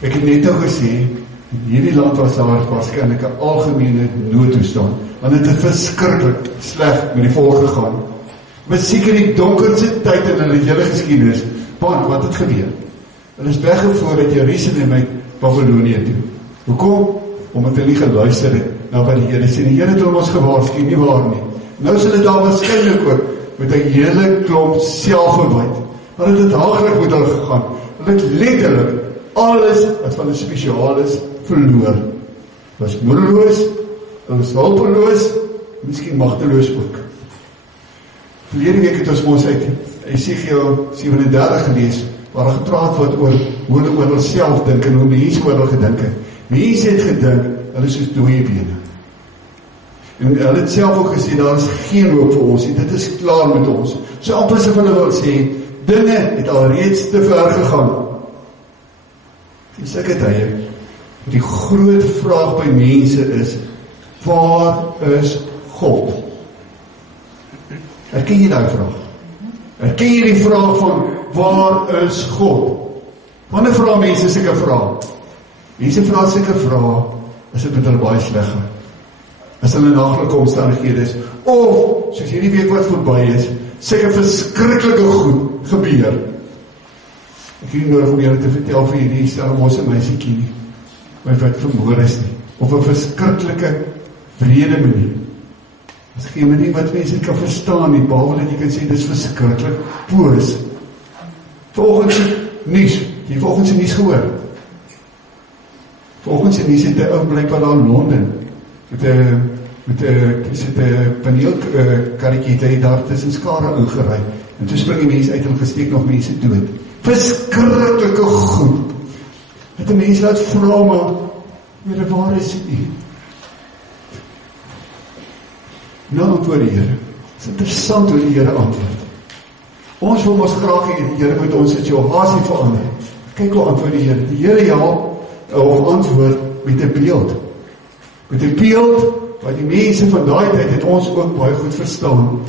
Ek het net nou gesê, in hierdie land was daar waarskynlik 'n algemene noodtoestand, want het het verskriklik sleg met die volk gegaan. Maar seker die donkerste tyd in hulle hele geskiedenis, want wat het gebeur? Hulle is weggevoer uit Jerusalem uit Babylonië toe. Hoekom? Omdat hulle nie geluister het na wat die Here sê. Die Here het ons gewaarsku, nie waar nie. Nou is hulle daar waarskynlik ook met 'n hele klomp selfverwyd. Hulle het haaglik met hulle gegaan. Hulle het letterlik alles wat van 'n spesiaal is verloor. Was moedeloos, hulle was hulpeloos, miskien magteloos ook. Verlede week het ons uit Esegiel 37 gelees, waar daar gepraat word oor hoe hulle oor hulle self dink en hoe mense oor hulle gedink het. Mense het gedink, hulle is soos dooie bene. En hulle het self ook gesê, daar is geen hoop vir ons nie, dit is klaar met ons. So amper asof hulle wil sê, dinge het alreeds te ver gegaan. En sulke tye, die groot vraag by mense is, waar is God? Herken jy die vraag? Herken jy die vraag van, waar is God? Wanneer vra mense sulke vraag? Mense vra sulke vraag, as dit met hulle baie sleg gaan. As hulle naglike omstandighede is, of, soos hierdie week wat voorbij is, sulke verskriklike goed gebeur. Ek het nie nodig om julle te vertel vir hierdie Stellenbosse meisiekie nie, wat vermoor is nie, op 'n verskriklike vrede manier. Dit is geen manier wat mense kan verstaan nie, behalwe dat jy kan sê, dit is verskriklik boos. Volgens nuus, jy volgens nuus gehoor. Volgens nuus het 'n ou blykbaar daar in Londen, met 'n paneelkarretjie het hy daar tussen skare ingery, en toe spring die mense uit en gesteek nog mense dood. Verskriklike goed, dat die mense laat vra, maar, Here, waar is U? Nou antwoord die Here. Het is interessant hoe die Here antwoord. Ons wil ons graag hê, die Here moet ons situasie verander. Kyk hoe antwoord die Here. Die Here of antwoord met 'n beeld. Met 'n beeld, wat die mense van daai tyd het ons ook baie goed verstaan.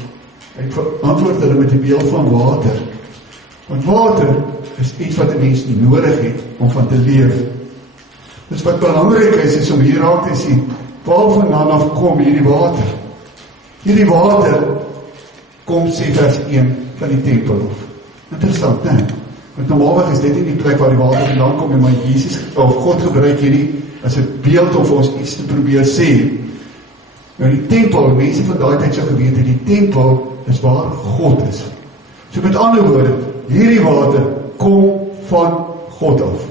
Hy antwoord hulle met 'n beeld van water. Want water is iets wat 'n mens nodig het om van te leef. Dus wat belangrik is om hier raak te sien, waar vandaan af kom hierdie water? Hierdie water kom, sê vers 1, van die tempel af. Interessant, né? Want normaalweg is dit nie die plek waar die water vandaan kom, maar Jesus of God gebruik hierdie as 'n beeld om vir ons iets te probeer sê. Nou die tempel, mense van daai tyd sou geweet het, die tempel is waar God is. So met ander woorde, hierdie water kom van God af.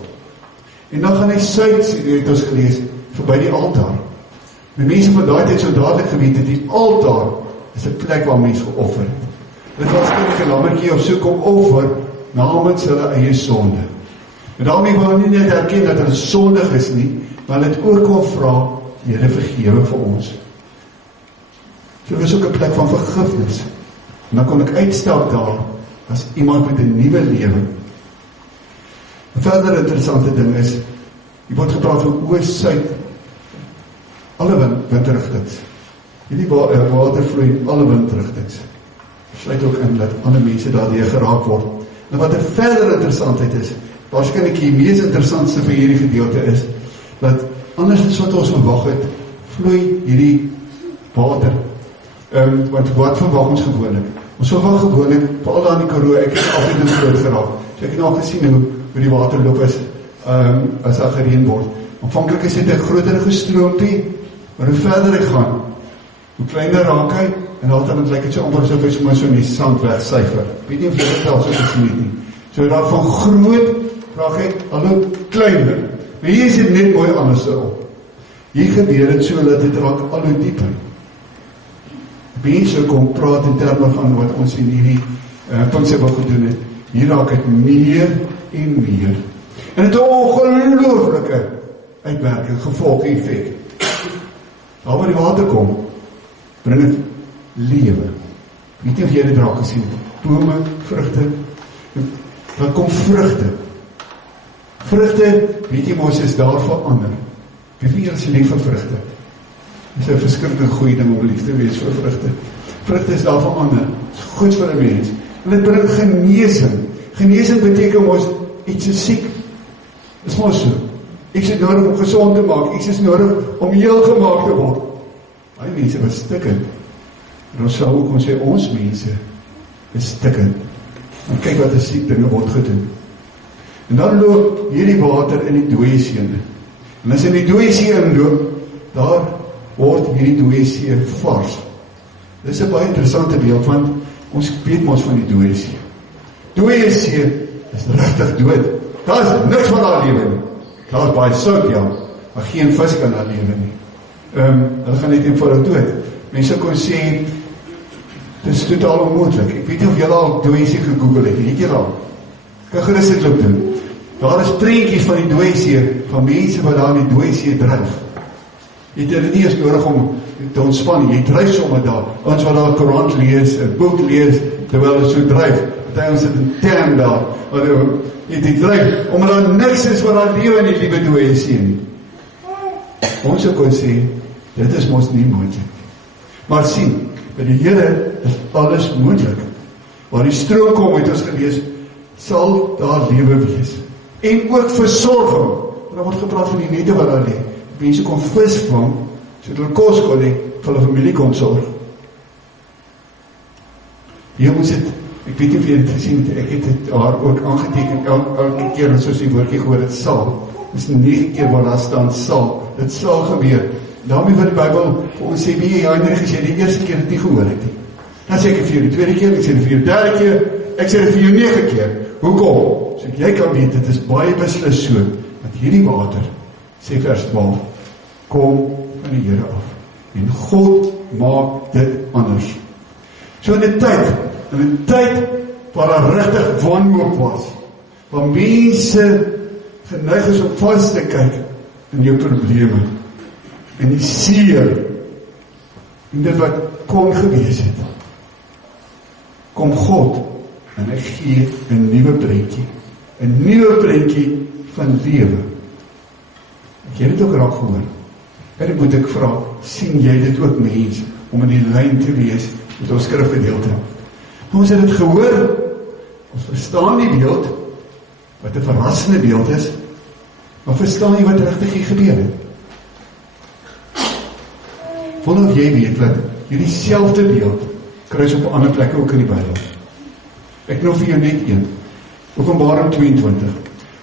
En dan gaan hy suid, het ons gelees, verby die altaar. Die mense van daai tyd sou dadelik geweet het, die altaar is 'n plek waar mense geoffer het. Dit was skielik 'n lammetjie of so kom offer, namens hulle eie sonde. En daarmee wil hulle nie net erken dat hulle sondig is nie, maar hulle het ook kon vra, Here vergewe vir ons. So is ook 'n plek van vergifnis. En dan kon ek uitstap daar, as iemand met 'n nuwe lewe. 'n Verder interessante ding is, hier word gepraat van oos-suid, alle windrigtings. Hierdie water vloei in alle windrigtings. Sluit ook in dat ander mense daardeur geraak word. En wat 'n verdere interessantheid is, waarskynlik die mees interessantste vir hierdie gedeelte is, dat anders as wat ons verwag het, vloei hierdie water. Want wat verwag ons gewoonlik? Ons verwag gewoonlik, veral daar in die Karoo, ek het altyd in groot geraak. So ek het nou gesien hoe die water loop as daar gereën word. Aanvanklik is dit 'n groterige stroompie, maar hoe verder ek gaan, hoe kleiner raak hy, en altyd lyk dit so amper asof hy sommer so in die sand wegsyfer. Weet nie of jy dit al so gesien het nie. So daar van groot, raak hy al hoe kleiner. Maar hier is dit net mooi anders op. Hier gebeur dit so dat dit raak al hoe dieper. Mense kom praat in terme van wat ons in hierdie prinsipie gedoen het. Hier raak dit meer en meer. En het 'n ongelooflike uitwerking, gevolg, effek. Daar waar die water kom, bring dit lewe. Weet nie of jy dit raak gesien het. Bome, vrugte, dan kom vrugte. Vrugte, weet jy mos, is daar verander. Wie is lief vir vrugte? Dit is 'n verskriklike goeie ding om lief te wees vir vrugte. Vrugte is daar verander. Dit is goed vir 'n mens. En dit bring genesing. Genesing beteken mos iets is siek. Dis mos so. Ek is nodig om gesond te maak, ek is nodig om heel gemaak te word. Baie mense was stikkend. En ons sal ook sê, ons mense is stikkend. En kyk wat die siek dinge word gedoen. En dan loop hierdie water in die dooie see in. En as in die dooie see inloop, daar word hierdie dooie see vars. Dit is 'n baie interessante beeld, want ons weet mos van die dooie see. Dooie see is regtig dood. Daar is niks van daar lewe nie. Daar is baie sout, ja, maar geen vis kan daar lewe nie. Hulle gaan net eenvoudig dood. Mense kon sê, dit is totaal onmoontlik. Ek weet nie of julle al dooie see gegoogel het, weet julle al? Kan gerus dit loop doen. Daar is prentjies van die dooie see, van mense wat daar in die dooie see dryf. Jy het dit nie eens nodig om te ontspan, jy dryf sommer daar. Ons wat daar 'n koerant lees, 'n boek lees, terwyl hulle so dryf. Party ons sit in tent daar, jy dryf, omdat daar niks is wat daar lewe in die liewe dooie see nie. Ons sou kon sê, dit is mos nie moontlik. Maar sien, by die Here is alles moontlik. Waar die stroom kom, het ons gelees, sal daar lewe wees. En ook versorging. Daar word gepraat van die nette wat daar lê. Mense kon vis vang, sodat hulle kos kon hê, vir hulle familie kon sorg. Hier moet dit, ek weet nie of jy dit gesien het, ek het dit daar ook aangeteken, elke keer as ons die woordjie gehoor het, sal. Dis 9 keer waar daar staan, sal. Dit sal gebeur. Daarmee wat die Bybel vir ons sê, wie jy Heinrich gesê, die eerste keer het nie gehoor het nie. Dan sê ek vir jou die tweede keer, ek sê dit vir jou derde keer, ek sê dit vir jou 9 keer. Hoekom? So jy kan weet, dit is baie beslis so, dat hierdie water, sê vers 12, kom van die Here af. En God maak dit anders. So in 'n tyd waar daar regtig wanhoop was, waar mense geneig is om vas te kyk in jou probleme, en die seer, en dit wat kon gewees het, kom God, en hy gee 'n nuwe prentjie van lewe. Ek het dit ook raak gehoor. En moet ek vra, sien jy dit ook mense, om in die lyn te wees met ons skrifgedeelte? Ons het dit gehoor, ons verstaan die beeld, wat 'n verrassende beeld is, maar verstaan jy wat regtig hier gebeur het? Wonder of jy weet dat hierdie selfde beeld kruis op 'n ander plekke ook in die Bybel. Ek noem vir jou net een. Openbaring 22.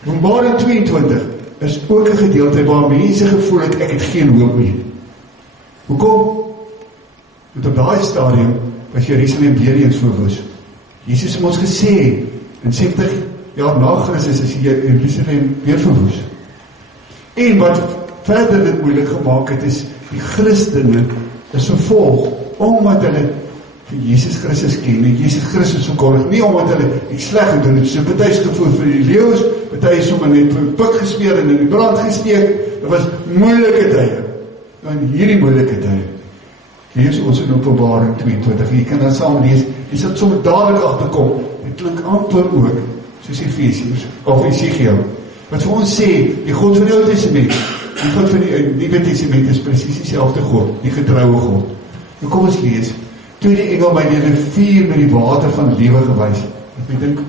Openbaring 22 is ook 'n gedeelte waar mense gevoel het, ek het geen hoop meer. Hoekom? Want op daai stadium was Jerusalem weer eens verwoes. Jesus het ons gesê, in 70 jaar na Christus is Jerusalem weer verwoes. En wat verder dit moeilik gemaak het, is die Christene is vervolg, omdat hulle vir Jesus Christus ken, en Jesus Christus verkondig, nie omdat hulle iets sleg gedoen het, so party is gevoer vir die leeu's, party is sommer net vir pik gesmeer en in die brand gesteek. Dit was moeilike tye. En hierdie moeilike tye, lees ons in Openbaring 22, jy kan dan saam lees, jy sal sommer dadelik agterkom, dit klink amper ook, soos Efesiërs, of Esegiel, wat vir ons sê, die God van die Ou Testament, die God van die Nuwe Testament is presies dieselfde God, die getroue God. Nou kom ons lees, toe die engel my die rivier met die water van lewe gewys. Ek dink,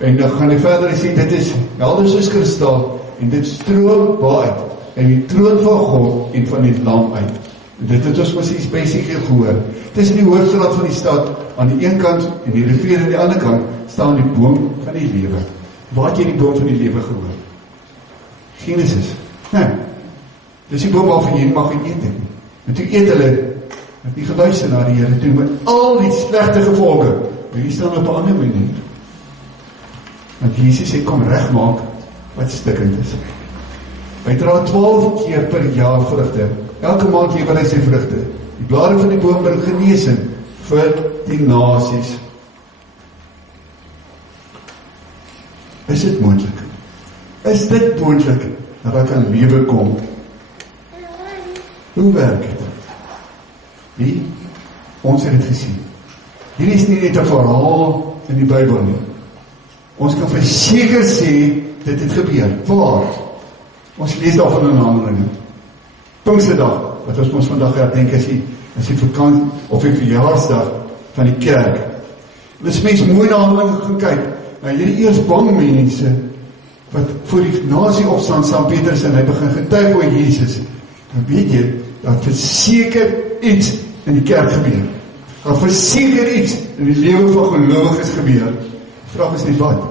en dan gaan hy verder en sê, dit is helder soos kristal, en dit stroom waar uit, en die troon van God en van die lam uit. En dit het ons mos iets by Esegiel gehoor. Tussen die hoofstraat van die stad, aan die een kant, en die rivier aan die ander kant, staan die boom van die lewe. Waar het jy die boom van die lewe gehoor? Genesis. Nee, dis die boom waarvan jy nie mag eet nie. En toe eet hulle, het nie geluister na die Here toe, met al die slegte gevolge, maar hier staan op 'n ander manier. Want Jesus sê, kom regmaak wat stikkend is. Hy dra 12 keer per jaar vrugte. Elke maand lewer hy sy vrugte. Die blare van die boom bring genesing vir die nasies. Is dit moontlik? Is dit moontlik dat daar kan lewe kom? Hoe werk dit? Wie? Ons het dit gesien. Hier is nie net 'n verhaal in die Bybel nie. Ons kan verseker sê, dit het gebeur. Waar? Ons lees daarvan in Handelinge. Pinksterdag, wat ons vandag herdenk as die vakansie of die verjaarsdag van die kerk. Dis mense mooi na Handelinge gaan kyk. Nou hierdie eers bang mense wat voor die nasie opstaan saam Petrus en hy begin getuig oor Jesus, dan weet jy, dat verseker iets in die kerk gebeur. Dat verseker iets in die lewe van gelowiges gebeur. Die vraag is net wat?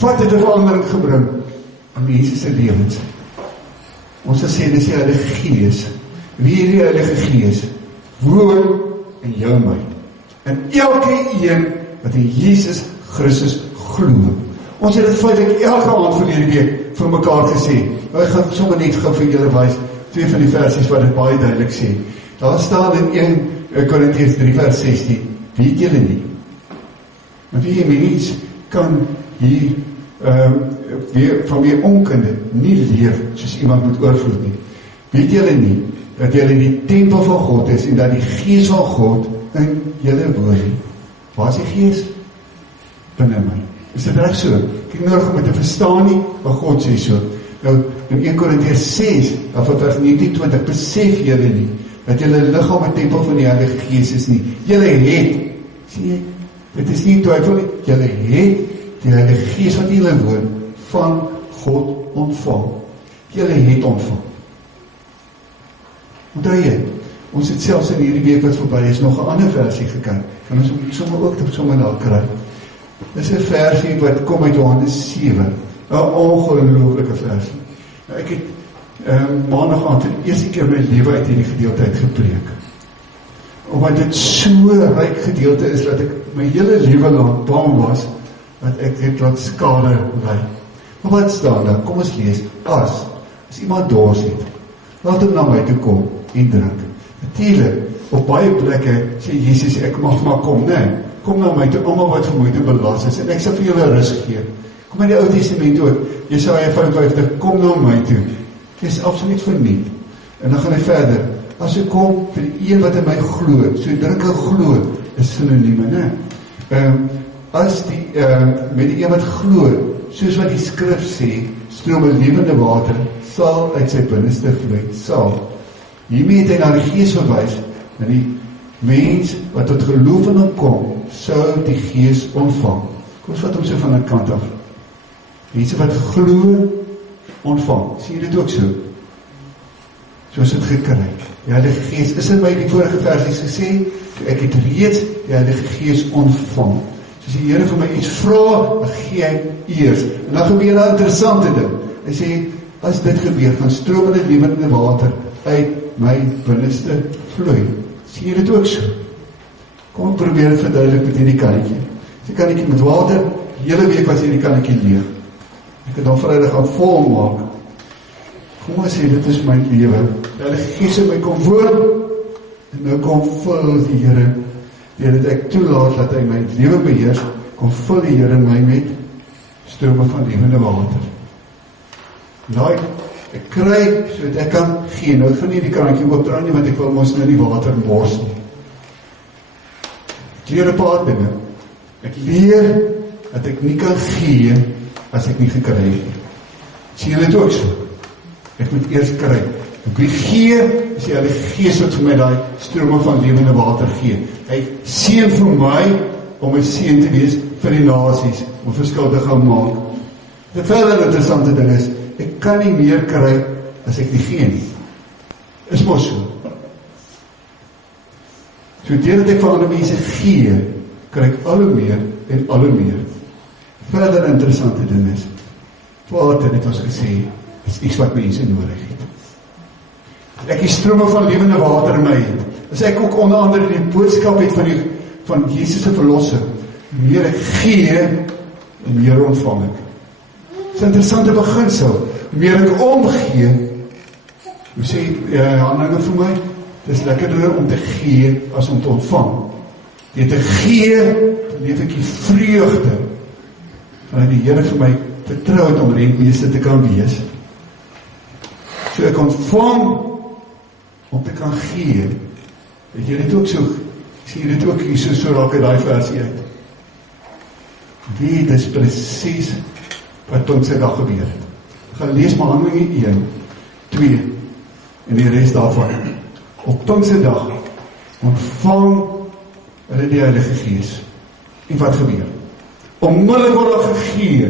Wat het 'n verandering gebring aan mense se lewens? Ons sal sê, dis die Heilige Gees. Wie is die Heilige Gees? Woon in jou en my. En elke een wat in Jesus Christus glo. Ons het dit feitlik elke aand verlede week vir mekaar gesê. Ek gaan sommer net gou vir julle wys, 2 van die versies wat dit baie duidelik sê. Daar staan in 1 Korintiërs 3 vers 16, weet julle nie? Maar wie mens kan hier van wie onkunde nie leef soos iemand met oorvloed nie. Weet julle nie dat julle die tempel van God is en dat die Gees van God in julle woon nie? Waar is die Gees? Binne my. Is dit reg so? Ek nodig om te verstaan nie wat God sê so. Nou, in 1 Korintiërs 6, van vers 19-20, besef julle nie dat julle liggaam 'n tempel van die Heilige Gees is nie. Julle het, sien jy, dit is nie twyfel nie, julle het die Heilige Gees wat in julle woon van God ontvang. Julle het ontvang. Onthou jy, ons het selfs in hierdie week wat verby is nog 'n ander versie gekyk. Kan ons sommer ook sommer daar kry. Dis 'n versie wat kom uit Johannes 7. 'n ongelooflike versie. Nou, ek het maandag aand vir die eerste keer in my lewe uit hierdie gedeelte uit gepreek. Omdat dit so 'n ryk gedeelte is dat ek my hele lewe lank bang was dat ek dit laat skade ly. Maar wat staan daar? Kom ons lees. As iemand dors het, laat hom na my toe kom en drink. Natuurlik, op baie plekke sê Jesus, ek mag maar kom, nee. Kom na my toe, almal wat vermoeid en belas is, en ek sal vir julle rus gee. Kom in die Ou Testament ook, Jesaja 55, kom na my toe. Dit is absoluut verniet. En dan gaan hy verder. As ek kom vir die een wat in my glo, so drink en glo, is synonieme, né? As met die een wat glo, soos wat die skrif sê, strome lewende water, sal uit sy binneste vloei, sal. Hiermee het hy na die Gees verwys, en die mens wat tot geloof in hom kom, sou die Gees ontvang. Kom ons vat hom so van die kant af. Mense wat glo, ontvang. Sien jy dit ook so? Soos het gekry. Die Heilige Gees is in my die vorige versies gesê, ek het reeds die Heilige Gees ontvang. Soos die Here vir my iets vra, dan gee hy eers. En dan gebeur 'n interessante ding. Hy sê, as dit gebeur, gaan stromende lewende water uit my binneste vloei. Sien jy dit ook so? Kom probeer dit verduidelik met hierdie kannetjie. Die kannetjie met water, die hele week was hierdie kannetjie leeg. Ek het dan Vrydag gaan vol maak. Kom ons sê, dit is my lewe. Die Heilige Gees in my kom woon, en nou kom vul die Here, deurdat ek toelaat dat hy my lewe beheers, kom vul die Here my met strome van lewende water. Nou, ek kry, so dat ek kan gee. Nou, ek gaan nie die krantjie oopdraai nie, want ek wil mos nou die water mors nie. Ek leer 'n paar dinge. Ek leer dat ek nie kan gee as ek nie gekry het nie. Sien jy dit ook so? Ek moet eers kry. Ek wil gee, is die Heilige Gees wat vir my daai strome van lewende water gee. Hy seën vir my om 'n seën te wees vir die nasies, om verskil te gaan maak. Die verder interessante ding is, ek kan nie meer kry as ek nie gee nie. Is mos so. So deurdat ek vir ander mense gee, kry ek al hoe meer en al hoe meer. Verder interessante ding is, water, dit was gesê, is iets wat mense nodig het. Ek die strome van lewende water in my het. As ek ook onder andere die boodskap het van Jesus se verlossing, meer ek gee, en meer ontvang ek. Dit is 'n interessante beginsel. Meer ek omgee, hoe sê Hanninge vir my, dit is lekkerder om te gee as om te ontvang. Deur te gee, dan leef ek die vreugde van die Here vir my vertrou het om rentmeester te kan wees. So ek ontvang om te kan gee. Weet jy dit ook so? Sien jy dit ook hier so raak uit daai versie uit. Dit is presies wat ons se dag gebeur het. Gaan lees maar Handelinge 1, 2 en die res daarvan. Op Pinksterdag ontvang hulle die Heilige Gees. En wat gebeur? Onmiddellik word daar gegee